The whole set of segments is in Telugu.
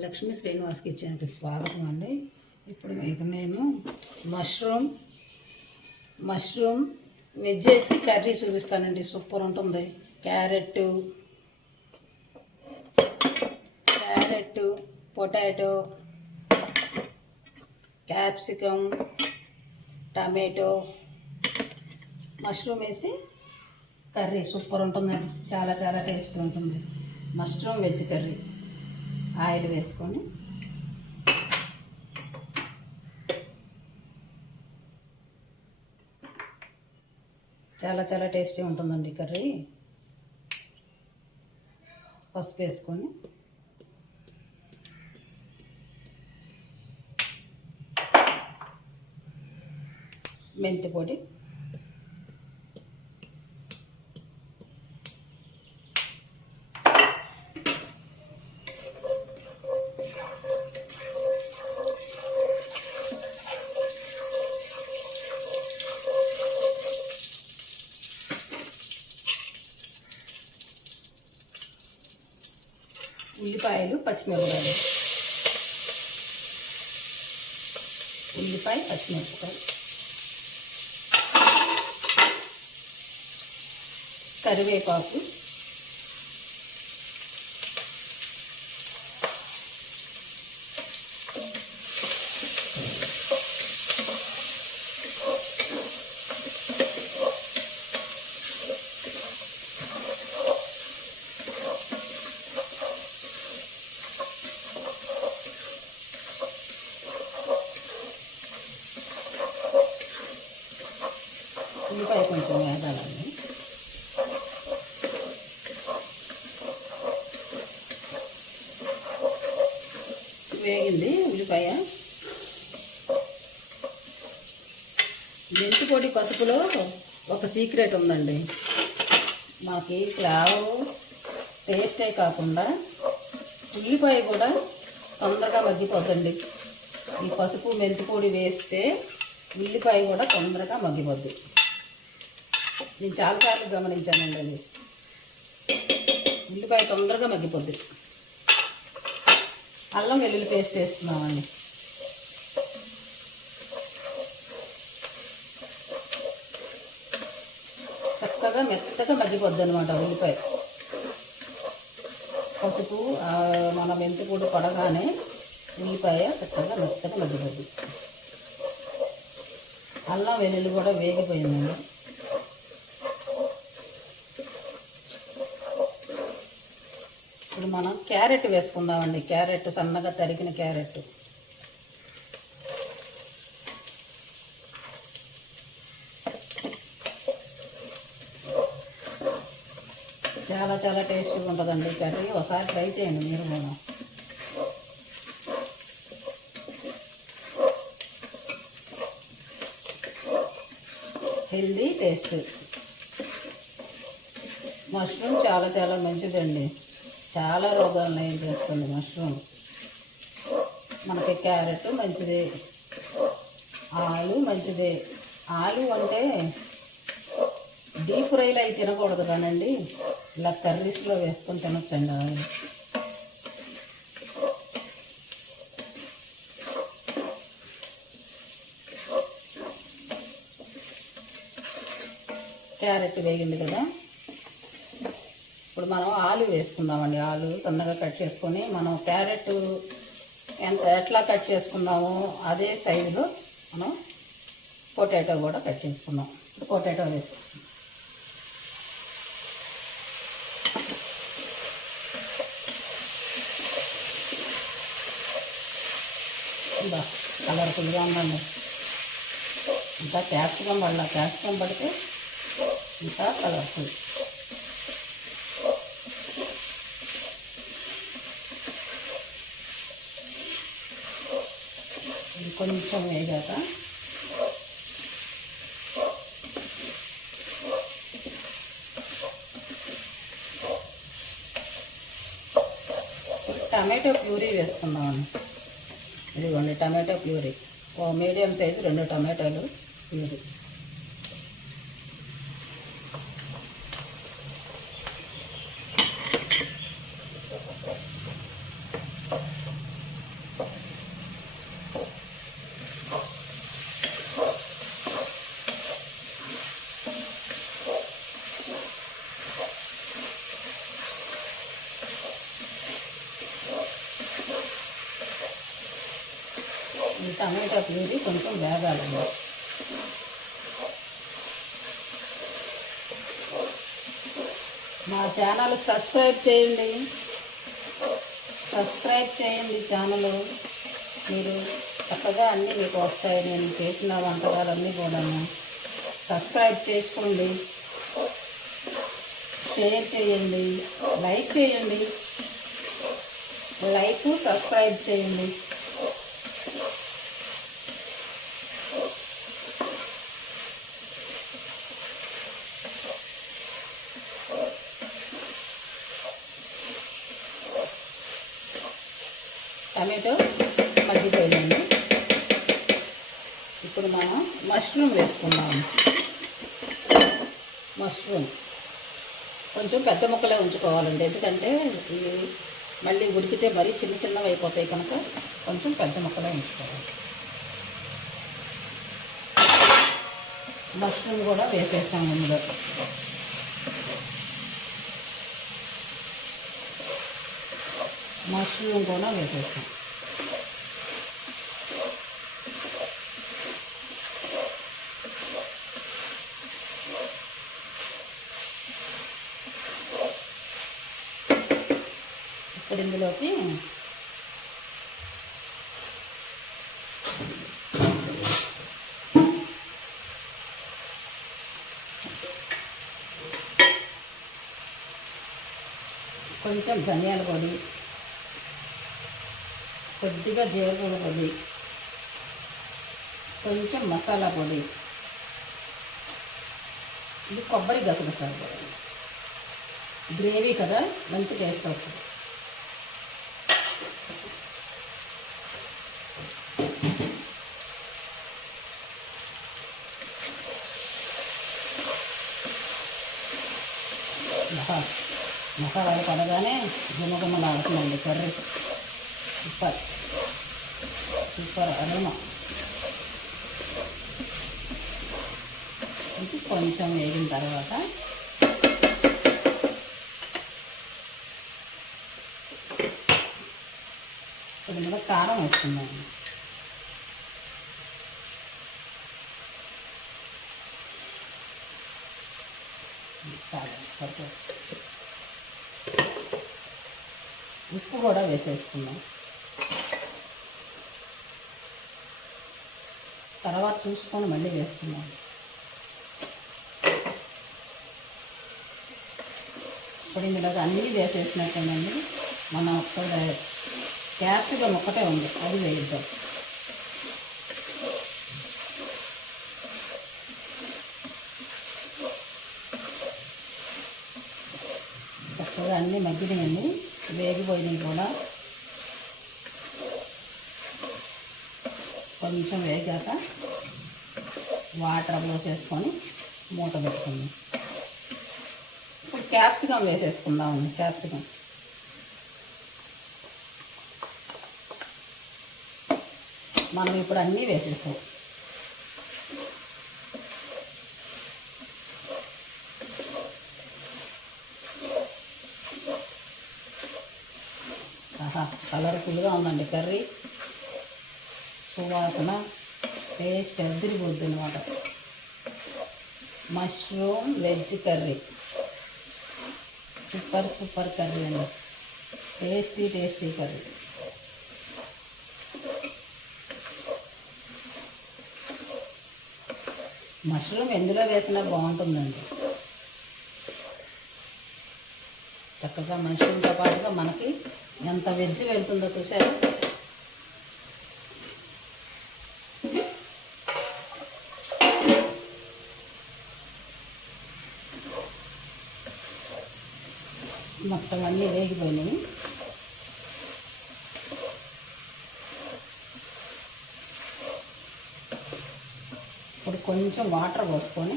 లక్ష్మీ శ్రీనివాస్ కిచెన్కి స్వాగతం అండి. ఇప్పుడు మీకు నేను మష్రూమ్ వెజ్ చేసి కర్రీ చూపిస్తానండి. సూపర్ ఉంటుంది. Carrot, potato, capsicum, tomato, mushroom వేసి కర్రీ సూపర్ ఉంటుందండి. చాలా చాలా టేస్టీ ఉంటుంది. Mushroom veg curry. ఆయిల్ వేసుకొని చాలా చాలా టేస్టీ ఉంటుందండి కర్రీ. పసుపు వేసుకొని మెంతి పొడి, ఉల్లిపాయలు, పచ్చిమిరపకాయలు, పచ్చిమిరపకాయలు, కరివేపాకు, ఉల్లిపాయ కొంచెం వేగాలండి. వేగింది ఉల్లిపాయ. మెంతి పొడి, పసుపులో ఒక సీక్రెట్ ఉందండి. మాకు ఫ్లేవర్ టేస్టే కాకుండా ఉల్లిపాయ కూడా తొందరగా మగ్గిపోద్దండి. ఈ పసుపు, మెంతి పొడి వేస్తే ఉల్లిపాయ కూడా తొందరగా మగ్గిపోద్ది. నేను చాలాసార్లు గమనించానండి. అది ఉల్లిపాయ తొందరగా మగ్గిపోద్ది. అల్లం వెల్లుల్లి పేస్ట్ వేస్తున్నామండి. చక్కగా మెత్తగా మగ్గిపోద్ది అనమాట ఉల్లిపాయ. పసుపు మన మెంతి పొడి పడగానే ఉల్లిపాయ చక్కగా మెత్తగా మగ్గిపోద్ది. అల్లం వెల్లుల్లి కూడా వేగిపోయిందండి. ఇప్పుడు మనం క్యారెట్ వేసుకుందామండి. క్యారెట్, సన్నగా తరిగిన క్యారెట్. చాలా చాలా టేస్టీగా ఉంటుందండి కర్రీ. ఒకసారి ట్రై చేయండి మీరు కూడా. Healthy, taste. మష్రూమ్ చాలా చాలా మంచిదండి. చాలా రోగాలు నయం చేస్తుంది మష్రూమ్. మనకి క్యారెట్ మంచిది, ఆలు మంచిది. ఆలు అంటే డీప్ ఫ్రైలో అవి తినకూడదు కానండి, ఇలా కర్రీస్లో వేసుకొని తినొచ్చండి ఆలు. క్యారెట్ వేగింది కదా. ఇప్పుడు మనం ఆలు వేసుకుందామండి. ఆలు సన్నగా కట్ చేసుకొని, మనం క్యారెట్ ఎట్లా కట్ చేసుకున్నామో అదే సైజులో మనం పొటాటో కూడా కట్ చేసుకున్నాం. ఇప్పుడు పొటాటో వేసేసుకున్నాం. ఇంకా కలర్ఫుల్గా ఉందండి. ఇంకా క్యాప్సికం పడితే ఇంకా కలర్ఫుల్. ఇది కొంచెం వేగాక టమాటో ప్యూరీ వేసుకుందామండి. ఇదిగోండి టమాటో ప్యూరీ. ఓ మీడియం సైజు 2 టమాటోలు ప్యూరీ. ఈ టమాటా ప్యూరీ కొంచెం వేగాలండి. మా ఛానల్ సబ్స్క్రైబ్ చేయండి, ఛానల్. మీరు చక్కగా అన్నీ మీకు వస్తాయి. నేను చేసిన వంటకాలన్నీ కూడాను సబ్స్క్రైబ్ చేసుకోండి, షేర్ చేయండి, సబ్స్క్రైబ్ చేయండి. టమాటో మగ్గిపోయిందండి. ఇప్పుడు మనం మష్రూమ్ వేసుకుందాం. మష్రూమ్ కొంచెం పెద్ద ముక్కలే ఉంచుకోవాలండి, ఎందుకంటే ఇవి మళ్ళీ ఉడికితే మరీ చిన్నవి అయిపోతాయి కనుక కొంచెం పెద్ద ముక్కలే ఉంచుకోవాలి. మష్రూమ్ కూడా వేసేసాము ఇందులో. మష్రూమ్ కూడా వేసేసాం. ఇప్పుడు ఇందులోకి కొంచెం ధనియాల పొడి, కొద్దిగా జీలకర్ర పొడి, కొంచెం మసాలా పొడి, ఇది కొబ్బరి గసగసాల పొడి. గ్రేవీ కదా, మంచి టేస్ట్ వస్తుంది. మసాలాలు పడగానే గుమ్మగుమ్మలాడుతుందండి కర్రీ. Super aroma. ఇది కొంచెం వేగిన తర్వాత ఇప్పుడు ఇందులో కారం వేసుకుందాం. చాలా సరిపోతుంది. ఉప్పు కూడా వేసేసుకుందాం. తర్వాత చూసుకొని మళ్ళీ వేసుకుందాం. ఇప్పుడు ఇందులోకి అన్నీ వేసేసినట్టేనండి. మనం క్యాప్సికమ్ ఒక్కటే ఉంది, అది వేయిద్దాం. చక్కగా అన్నీ మగ్గినాయండి, వేగిపోయినాయి కూడా. కొంచెం వేగాక వాటర్ పోసేసుకొని మూత పెట్టుకుందాం. ఇప్పుడు క్యాప్సికమ్ వేసేసుకుందామండి. క్యాప్సికమ్ మనం ఇప్పుడు అన్నీ వేసేసాం. కలర్ఫుల్గా ఉందండి కర్రీ. సువాసన, టేస్ట్ అదిరిపోద్ది అనమాట. Mushroom veg curry super curry అండి. Tasty curry. మష్రూమ్ ఎందులో వేసినా బాగుంటుందండి. చక్కగా మష్రూమ్తో పాటుగా మనకి ఎంత వెజ్ వెళ్తుందో చూసారా. మొత్తం అన్నీ వేగిపోయినాయి. ఇప్పుడు కొంచెం వాటర్ పోసుకొని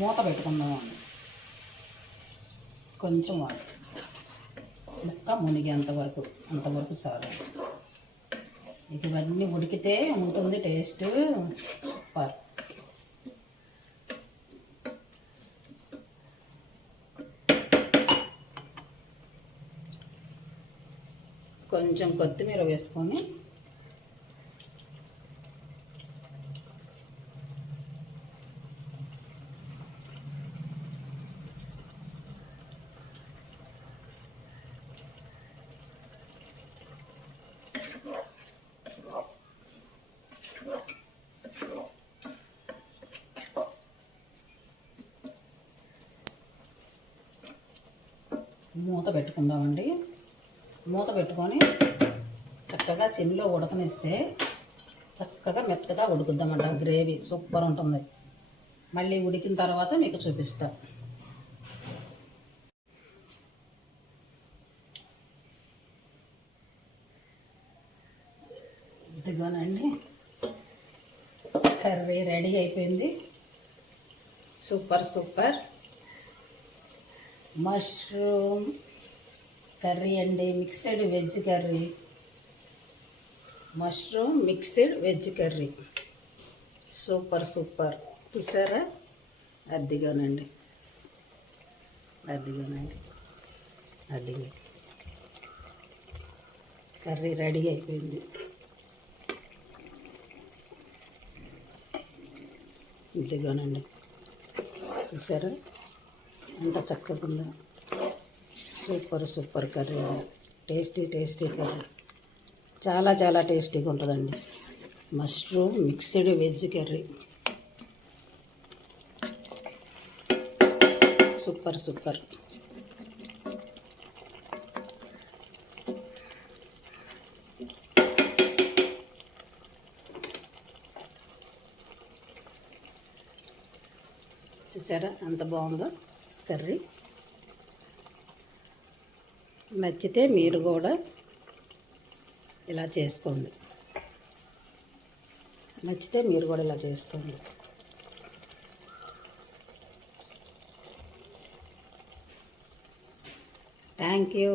మూత పెట్టుకుందామండి. కొంచెం వాటర్ ముక్క మునిగి అంతవరకు చాలు. ఇవన్నీ ఉడికితే ఉంటుంది టేస్ట్ సూపర్. కొంచెం కొత్తిమీర వేసుకొని మూత పెట్టుకుందామండి. మూత పెట్టుకొని చక్కగా సిమ్లో ఉడకనిస్తే చక్కగా మెత్తగా ఉడుకుద్దామంట. గ్రేవీ సూపర్ ఉంటుంది. మళ్ళీ ఉడికిన తర్వాత మీకు చూపిస్తా. ఇదిగోనండి, కర్రీ రెడీ అయిపోయింది. సూపర్ సూపర్ మష్రూమ్ కర్రీ అండి. Mixed veg curry, mushroom mixed veg curry. Super super. చూసారా? అదిగోనండి, అదిగోనండి, అది కర్రీ రెడీ అయిపోయింది. ఇదిగోనండి, చూసారా ఎంత చక్కగా ఉందో. Super super curry, tasty tasty curry, చాలా చాలా టేస్టీగా ఉంటుందండి. Mushroom mixed veg curry super super. చూసారా ఎంత బాగుందో కర్రీ. నచ్చితే మీరు కూడా ఇలా చేసుకోండి. Thank you.